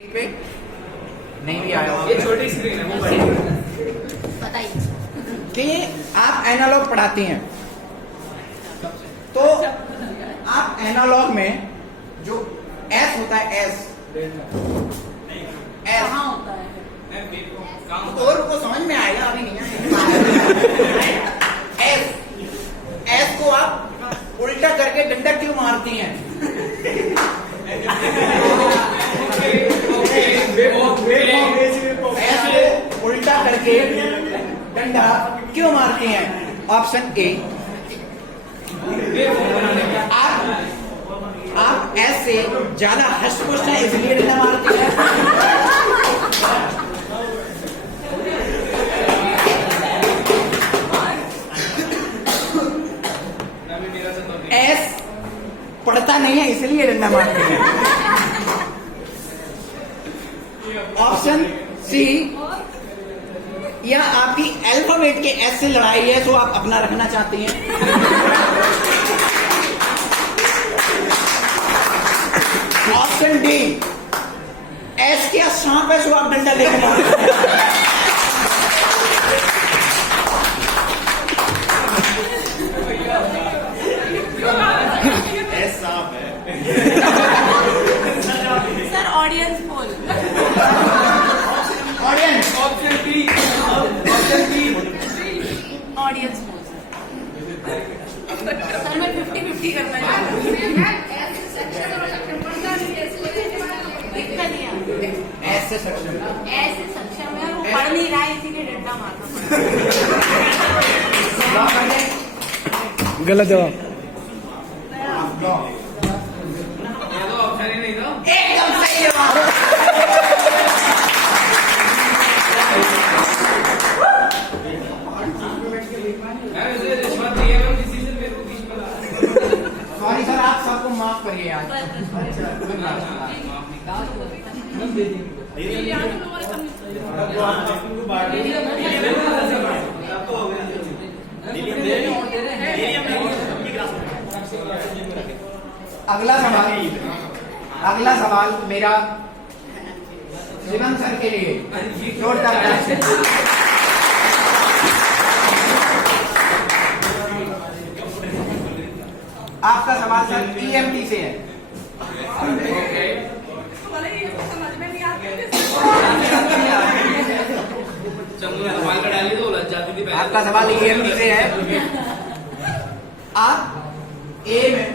पे नहीं भी आया ये छोटी स्क्रीन है वो बड़ी बताइए कि आप एनालॉग पढ़ाती हैं तो आप एनालॉग में जो एस होता है एस कहाँ होता है? और को समझ में आएगा अभी नहीं आएगा एस एस को आप उल्टा करके डंडा क्यों मारती हैं एस को उल्टा करके डंडा क्यों मारती हैं? ऑप्शन ए, आप एस से ज्यादा हष्ट पुष्ट है इसलिए डंडा मारती हैं। एस पढ़ता नहीं है इसलिए डंडा मारती है। ऑप्शन सी, या आपकी अल्फाबेट के एस से लड़ाई है तो आप अपना रखना चाहती हैं। ऑप्शन डी, एस के सांप है तो आप डंडा लेकर मारते हैं। Sir audience poll. Audience option B audience poll sir मैं 50-50 करना चाहती हूँ। दिक्कत नहीं है, एस से सक्षम ऐसे सक्षम है वो पढ़ नहीं रहा है इसीलिए डंडा मारना पड़ा। गलत जवाब। ये तो ऑप्शन ही नहीं था। एकदम सही जवाब। मैं उसे रिश्वत दी है मैं किसी से मेरे को बीच में ला। सॉरी सर, आप सबको माफ करिए आज। अगला सवाल मेरा शिवम सर के लिए जोरदार ताली। आपका सवाल सर ईएमटी से है। चंदू ने सवाल का डाली तो लग जाती थी पहले। आपका सवाल ईएमटी से है। आप ए में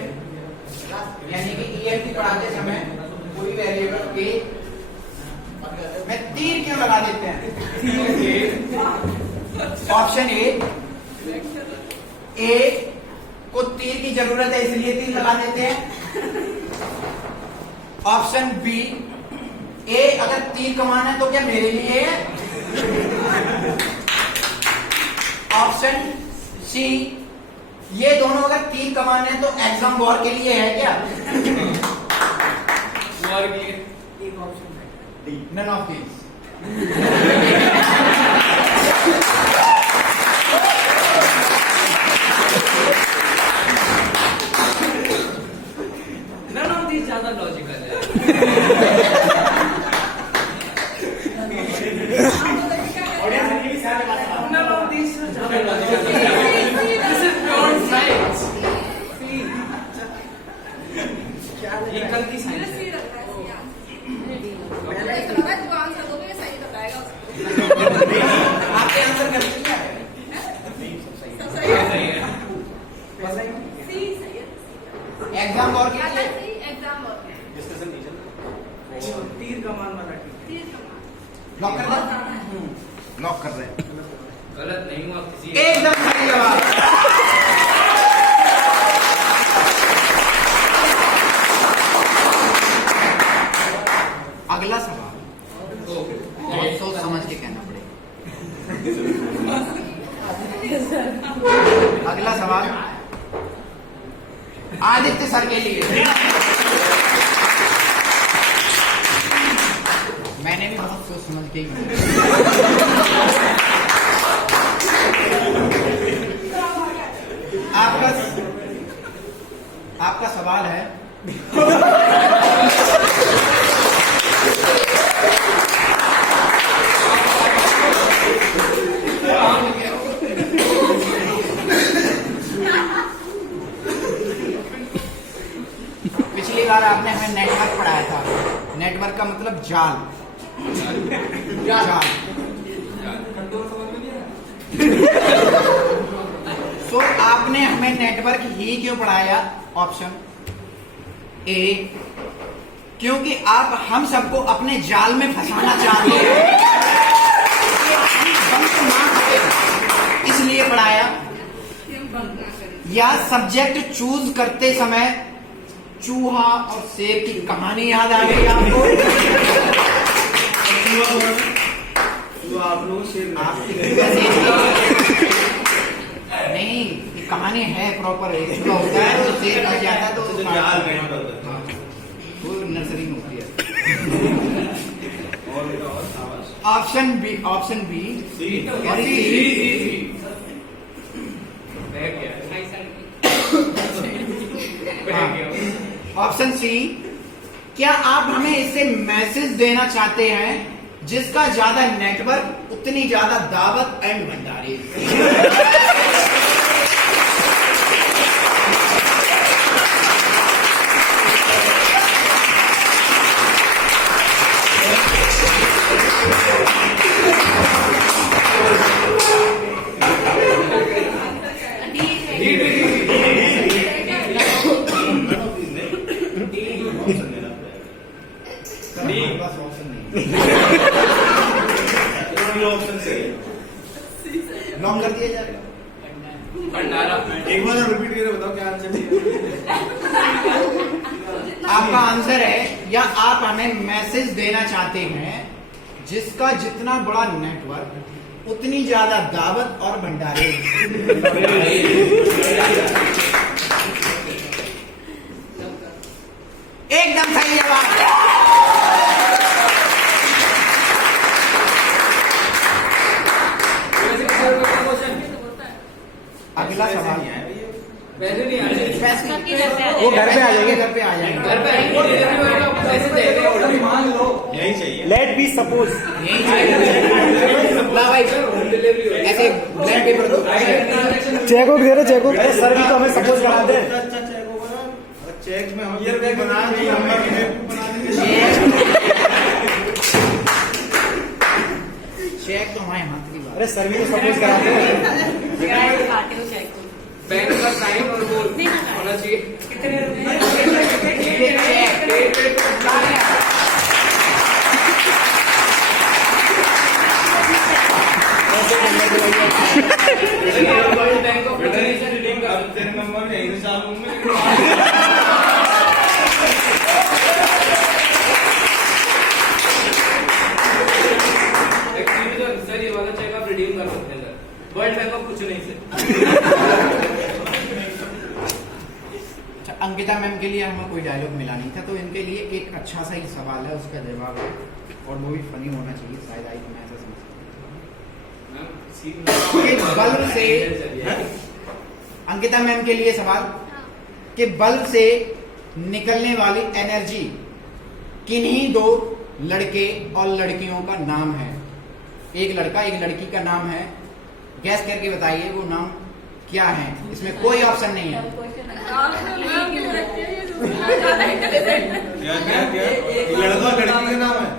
यानी कि ईएमटी पढ़ाते समय कोई वेरिएबल ए में तीर क्यों लगा देते हैं? ऑप्शन ए को तीर की जरूरत है इसलिए तीर लगा देते हैं। ऑप्शन बी, ए अगर तीर कमाना है तो क्या मेरे लिए है? ऑप्शन सी, ये दोनों अगर तीर कमाने हैं तो एग्जाम वॉर के लिए है क्या? और की एक ऑप्शन है D, none of these. None of these ज्यादा लॉजिकल है। नन ऑफ दीज ज्यादा लॉजिकल है। This is pure science. ये कल की साइंस है। आपके आंसर कर दिया है। एग्जाम वॉर के लिए तीर कमान वाला लॉक कर दो। लॉक कर रहे हैं। गलत नहीं हुआ किसी एकदम सही जवाब। अगला सवाल बहुत सोच समझ के कहना पड़ेगा। अगला सवाल आदित्य सर के लिए। मैंने भी बहुत सोच समझ के ही आपका सवाल है का मतलब जाल। जाल। तो आपने हमें नेटवर्क ही क्यों पढ़ाया? ऑप्शन ए, क्योंकि आप हम सबको अपने जाल में फंसाना चाहते हैं, इसलिए पढ़ाया। या सब्जेक्ट चूज करते समय चूहा और शेर की कहानी याद आ गई आपको? आप लोग शेर नहीं, ये कहानी है प्रॉपर, होता है तो शेर फंस जाता है तो नर्सरी में होती है। ऑप्शन बी, ऑप्शन बी और सी। ऑप्शन सी, क्या आप हमें इससे मैसेज देना चाहते हैं जिसका ज्यादा नेटवर्क उतनी ज्यादा दावत एंड भंडारी? लॉन्ग कर दिया जाएगा। एक बार रिपीट करके बताओ क्या आंसर है। आपका आंसर है, या आप हमें मैसेज देना चाहते हैं जिसका जितना बड़ा नेटवर्क उतनी ज्यादा दावत और भंडारे। एकदम सही जवाब। अगला सवाल वैसे नहीं आए, वो घर पे आ जाएंगे। घर पे आ जाएंगे। घर पे पैसे दे रहे मान लो यही चाहिए। Let be suppose. यही चाहिए। ला भाई, ऐसे ब्लैंक पेपर दो। चेकबुक दे रहे, चेकबुक। अरे सर भी तो हमें सपोज करा दे। चेक में हम बना देंगे। चेक तो हमारे हाथ की बात। अरे सर भी तो सपोज करा दे। बैंक का साइन और वो होना चाहिए। कितने बैंक ऑफ तेरे नंबर यही से चालू में। सर ये वाला चेक आप रिडीम कर सकते हैं सर। वर्ल्ड बैंक ऑफ कुछ नहीं सर। अच्छा, अंकिता मैम के लिए हमें कोई डायलॉग मिला नहीं था, तो इनके लिए एक अच्छा सा ही सवाल है, उसका जवाब है और वो भी फनी होना चाहिए, शायद आई मैं ऐसा समझता। बल्ब से, अंकिता मैम के लिए सवाल कि बल्ब से निकलने वाली एनर्जी किन्हीं दो लड़के और लड़कियों का नाम है? एक लड़का एक लड़की का नाम है, गैस करके बताइए वो नाम क्या है। इसमें कोई ऑप्शन नहीं है। लड़का लड़की का नाम है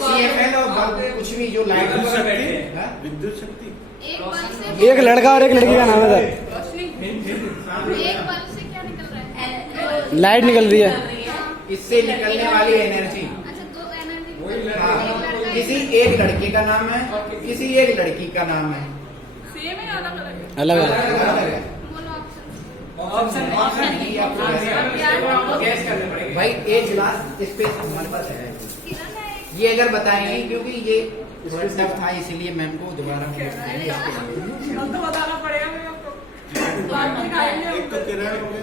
CFL और बल्ब, कुछ भी जो लाइट विद्युत शक्ति। एक लड़का और एक लड़की का नाम है सर। एक बल्ब से क्या निकल रहा है? लाइट निकल रही है। इससे निकलने वाली एनर्जी। अच्छा, दो एनर्जी। किसी एक लड़के का नाम है, किसी एक लड़की का नाम है। सेम है, अलग अलग है? अलग अलग। अलग है। बोलो ऑप्शन नहीं, आपको गैस करने पड़ेंगे भाई एक गिलास स्पेस हमारे पास है। किरण है। ये अगर बताएंगे, क्योंकि ये थोड़ा टफ था, इसीलिए मैम को दोबारा अब तो बताना पड़ेगा मेरे को। बाद में खाएंगे। एक तो किरण हो गई,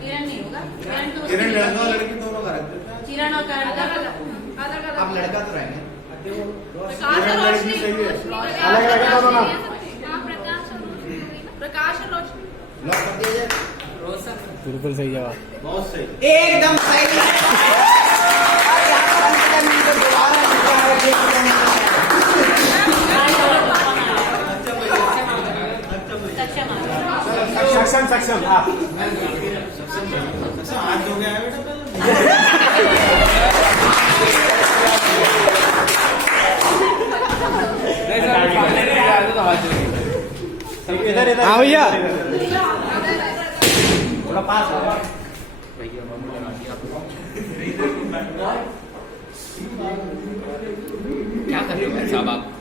किरण नहीं होगा। किरण तो किरण लड़का और लड़की दोनों का रहता है। किरण और करण अलग अलग। अब लड़का तो रहेंगे। प्रकाश और रोशनी। अलग अलग है दोनों नाम। हाँ, प्रकाश और रोशनी। प्रकाश और रोशनी। लॉक कर दिया जाए। बिल्कुल सही जवाब। बहुत सही। एकदम सही। सक्षम सक्षम आप। आज हो गया है बेटा। नहीं सर, सामने नहीं आया तो हाथ जोड़िए। इधर हाँ भैया थोड़ा पास हो। क्या कर रहे हो भाई साहब आप?